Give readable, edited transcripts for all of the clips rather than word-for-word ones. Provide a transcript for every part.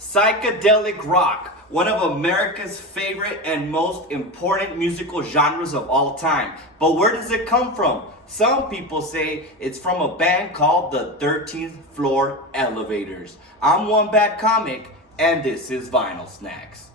Psychedelic rock, one of America's favorite and most important musical genres of all time. But where does it come from? Some people say it's from a band called the 13th Floor Elevators. I'm One Bad Comic, and this is Vinyl Snacks.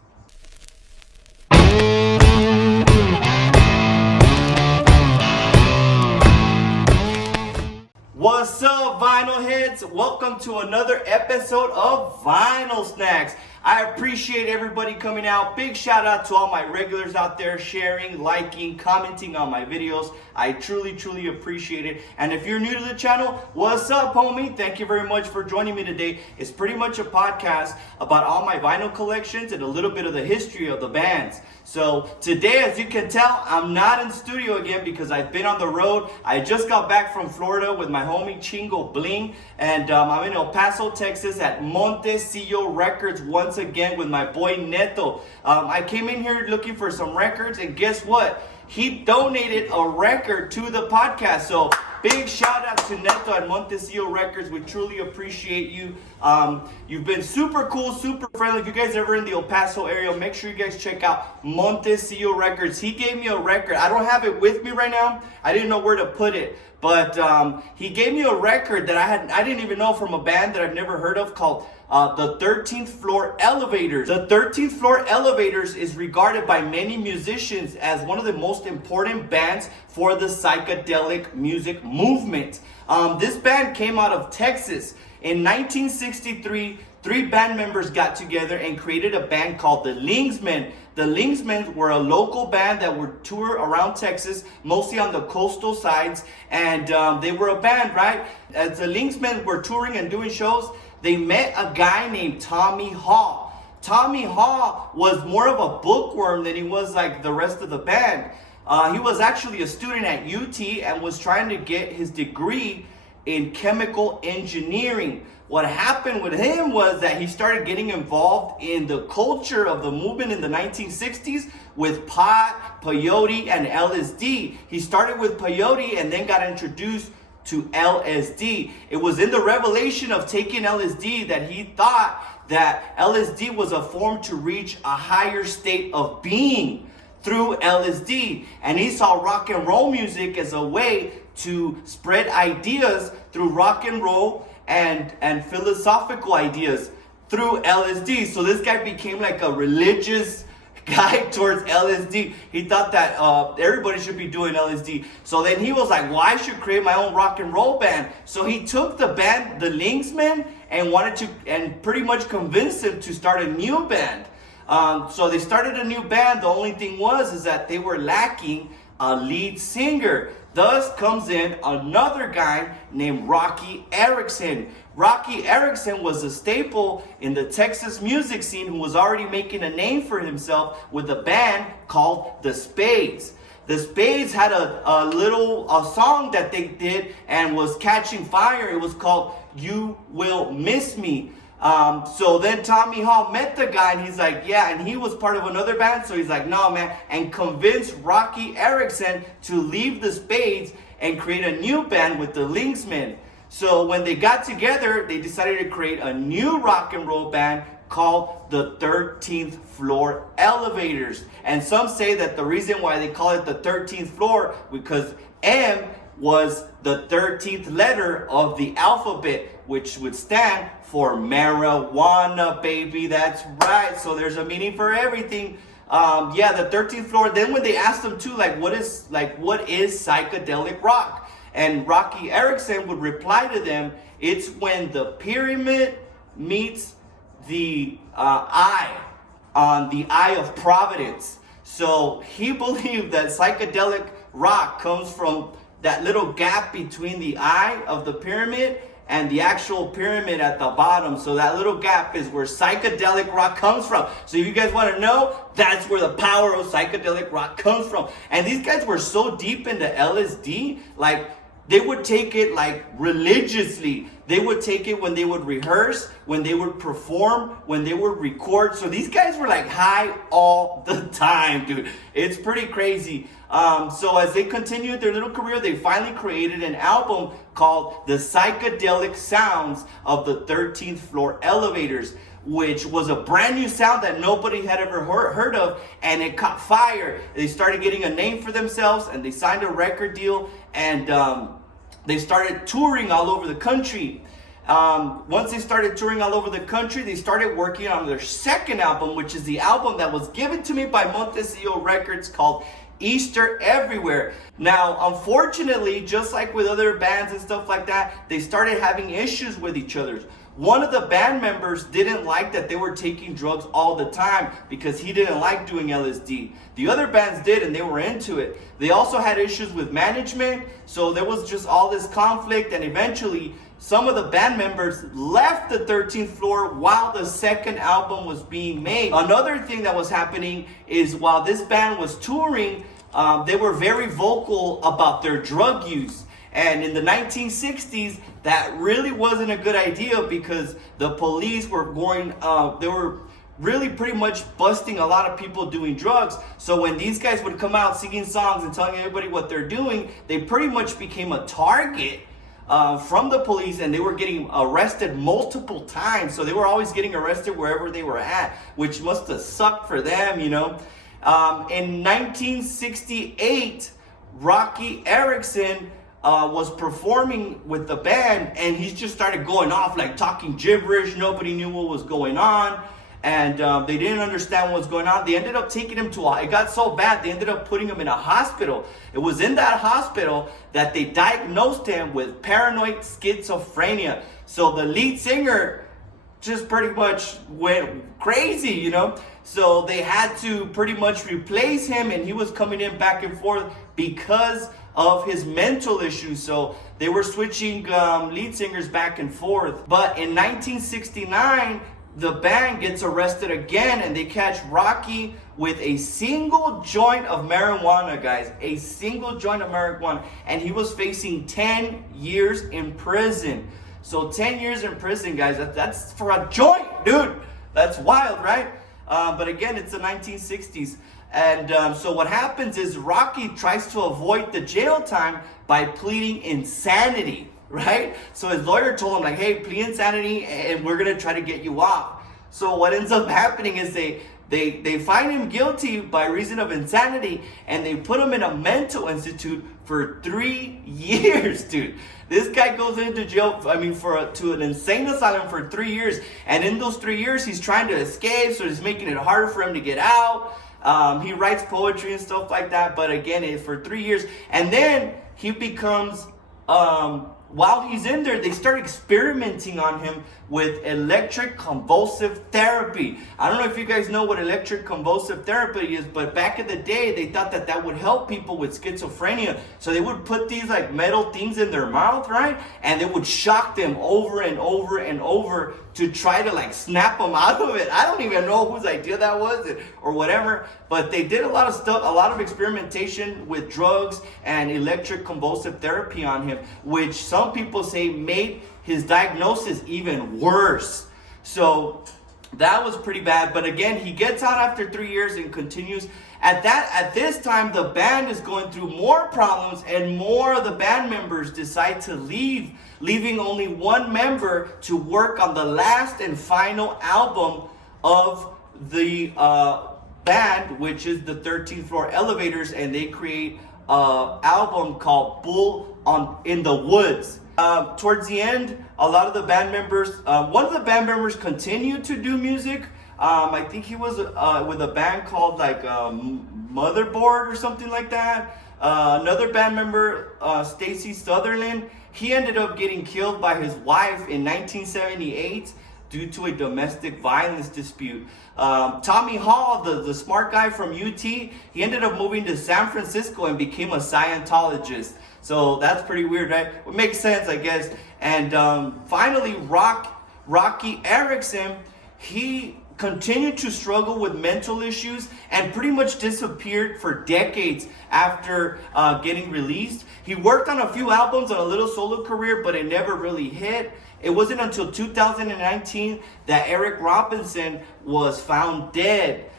What's up, vinyl heads? Welcome to another episode of Vinyl Snacks. I appreciate everybody coming out. Big shout out to all my regulars out there sharing, liking, commenting on my videos. I truly appreciate it. And if you're new to the channel, what's up, homie? Thank you very much for joining me today. It's pretty much a podcast about all my vinyl collections and a little bit of the history of the bands. So today, as you can tell, I'm not in studio again because I've been on the road. I just got back from Florida with my homie Chingo Bling, and I'm in El Paso, Texas at Montecillo Records once again with my boy Neto. I came in here looking for some records, and guess what? He donated a record to the podcast. So big shout out to Neto at Montecillo Records. We truly appreciate you. You've been super cool, super friendly. If you guys are ever in the El Paso area, make sure you guys check out Montecillo Records. He gave me a record. I don't have it with me right now. I didn't know where to put it. But he gave me a record that I didn't even know, from a band that I've never heard of called the 13th Floor Elevators. The 13th Floor Elevators is regarded by many musicians as one of the most important bands for the psychedelic music movement. This band came out of Texas. In 1963, three band members got together and created a band called the Linksman. The Linksmen were a local band that would tour around Texas, mostly on the coastal sides, and they were a band, right? As the Linksmen were touring and doing shows, they met a guy named Tommy Haw. Tommy Haw was more of a bookworm than he was like the rest of the band. He was actually a student at UT and was trying to get his degree in chemical engineering. What happened with him was that he started getting involved in the culture of the movement in the 1960s with pot, peyote, and LSD. He started with peyote and then got introduced to LSD. It was in the revelation of taking LSD that he thought that LSD was a form to reach a higher state of being through LSD. And he saw rock and roll music as a way to spread ideas through rock and roll and philosophical ideas through LSD. So this guy became like a religious guy towards LSD. He thought that everybody should be doing LSD. So then he was like, well, I should create my own rock and roll band. So he took the band, the Linksman, and pretty much convinced him to start a new band. So they started a new band. The only thing is that they were lacking a lead singer. Thus comes in another guy named Rocky Erickson. Rocky Erickson was a staple in the Texas music scene who was already making a name for himself with a band called the Spades. The Spades had a song that they did and was catching fire. It was called You Will Miss Me. So then Tommy Haw met the guy and he's like, yeah, and he was part of another band. So he's like, no, man, and convinced Rocky Erickson to leave the Spades and create a new band with the Linksmen. So when they got together, they decided to create a new rock and roll band called the 13th Floor Elevators. And some say that the reason why they call it the 13th floor because M was the 13th letter of the alphabet, which would stand for marijuana, baby. That's right. So there's a meaning for everything. The 13th floor. Then when they asked them too, what is psychedelic rock? And Rocky Erickson would reply to them, it's when the pyramid meets the eye on the eye of Providence. So he believed that psychedelic rock comes from that little gap between the eye of the pyramid and the actual pyramid at the bottom. So that little gap is where psychedelic rock comes from. So if you guys want to know, that's where the power of psychedelic rock comes from. And these guys were so deep into LSD, they would take it religiously. They would take it when they would rehearse, when they would perform, when they would record. So these guys were high all the time, dude. It's pretty crazy. So as they continued their little career, they finally created an album called The Psychedelic Sounds of the 13th Floor Elevators. which was a brand new sound that nobody had ever heard of, and it caught fire. They started getting a name for themselves, and they signed a record deal, and they started touring all over the country. Once they started touring all over the country, they started working on their second album, which is the album that was given to me by Montecillo Records, called Easter Everywhere. Now, unfortunately, just like with other bands and stuff like that, they started having issues with each other. One of the band members didn't like that they were taking drugs all the time because he didn't like doing LSD. The other bands did, and they were into it. They also had issues with management, so there was just all this conflict, and eventually some of the band members left the 13th floor while the second album was being made. Another thing that was happening is while this band was touring, they were very vocal about their drug use. And in the 1960s, that really wasn't a good idea because the police were they were really pretty much busting a lot of people doing drugs. So when these guys would come out singing songs and telling everybody what they're doing, they pretty much became a target from the police, and they were getting arrested multiple times. So they were always getting arrested wherever they were at, which must have sucked for them, you know. In 1968, Rocky Erickson was performing with the band, and he just started going off, like talking gibberish. Nobody knew what was going on, and they didn't understand what was going on. They ended up taking him to it got so bad, they ended up putting him in a hospital. It was in that hospital that they diagnosed him with paranoid schizophrenia. So the lead singer just pretty much went crazy, you know. So they had to pretty much replace him, and he was coming in back and forth because of his mental issues. So they were switching lead singers back and forth. But in 1969, the band gets arrested again, and they catch Rocky with a single joint of marijuana, guys. A single joint of marijuana. And he was facing 10 years in prison. So 10 years in prison, guys, that's for a joint, dude. That's wild, right? But again, it's the 1960s. And so what happens is Rocky tries to avoid the jail time by pleading insanity, right? So his lawyer told him, like, hey, plead insanity and we're gonna try to get you off. So what ends up happening is they find him guilty by reason of insanity, and they put him in a mental institute for 3 years, dude. This guy goes into jail, to an insane asylum for 3 years. And in those 3 years, he's trying to escape, so it's making it harder for him to get out. He writes poetry and stuff like that, but again, it's for 3 years. And then he becomes, while he's in there, they start experimenting on him with electricconvulsive therapy. I don't know if you guys know what electricconvulsive therapy is, but back in the day, they thought that would help people with schizophrenia. So they would put these like metal things in their mouth, right? And they would shock them over and over and over to try to like snap them out of it. I don't even know whose idea that was or whatever, but they did a lot of stuff, a lot of experimentation with drugs and electricconvulsive therapy on him, which some people say made his diagnosis even worse. So that was pretty bad. But again, he gets out after 3 years and continues. At this time, the band is going through more problems, and more of the band members decide to leave, leaving only one member to work on the last and final album of the band, which is the 13th Floor Elevators, and they create an album called Bull in the Woods. Towards the end, a lot of the band members, one of the band members continued to do music. I think he was with a band called like Motherboard or something like that. Another band member, Stacy Sutherland, he ended up getting killed by his wife in 1978 due to a domestic violence dispute. Tommy Hall, the smart guy from UT, he ended up moving to San Francisco and became a Scientologist. So that's pretty weird, right? It makes sense, I guess. And finally, Rocky Erickson, he continued to struggle with mental issues and pretty much disappeared for decades after getting released. He worked on a few albums on a little solo career, but it never really hit. It wasn't until 2019 that Eric Robinson was found dead.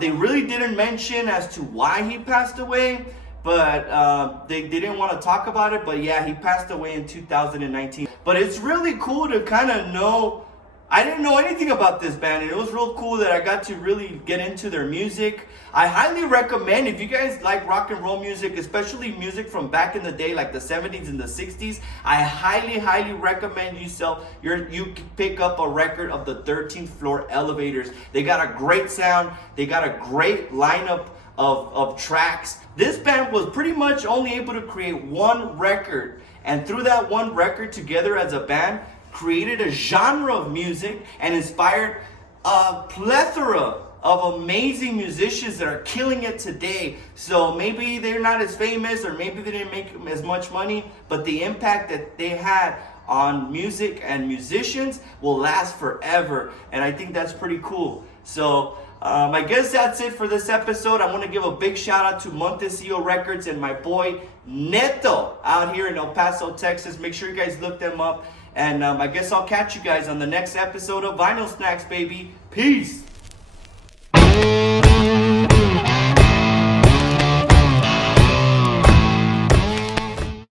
They really didn't mention as to why he passed away, but they didn't want to talk about it. But yeah, he passed away in 2019. But it's really cool to kind of know I didn't know anything about this band, and it was real cool that I got to really get into their music. I highly recommend, if you guys like rock and roll music, especially music from back in the day, like the 70s and the 60s, I highly recommend you pick up a record of the 13th Floor Elevators. They got a great sound. They got a great lineup of tracks. This band was pretty much only able to create one record, and through that one record together as a band, created a genre of music and inspired a plethora of amazing musicians that are killing it today. So maybe they're not as famous, or maybe they didn't make as much money, but the impact that they had on music and musicians will last forever, and I think that's pretty cool. So I guess that's it for this episode. I want to give a big shout out to Montecillo Records and my boy Neto out here in El Paso, Texas. Make sure you guys look them up. And I guess I'll catch you guys on the next episode of Vinyl Snacks, baby. Peace.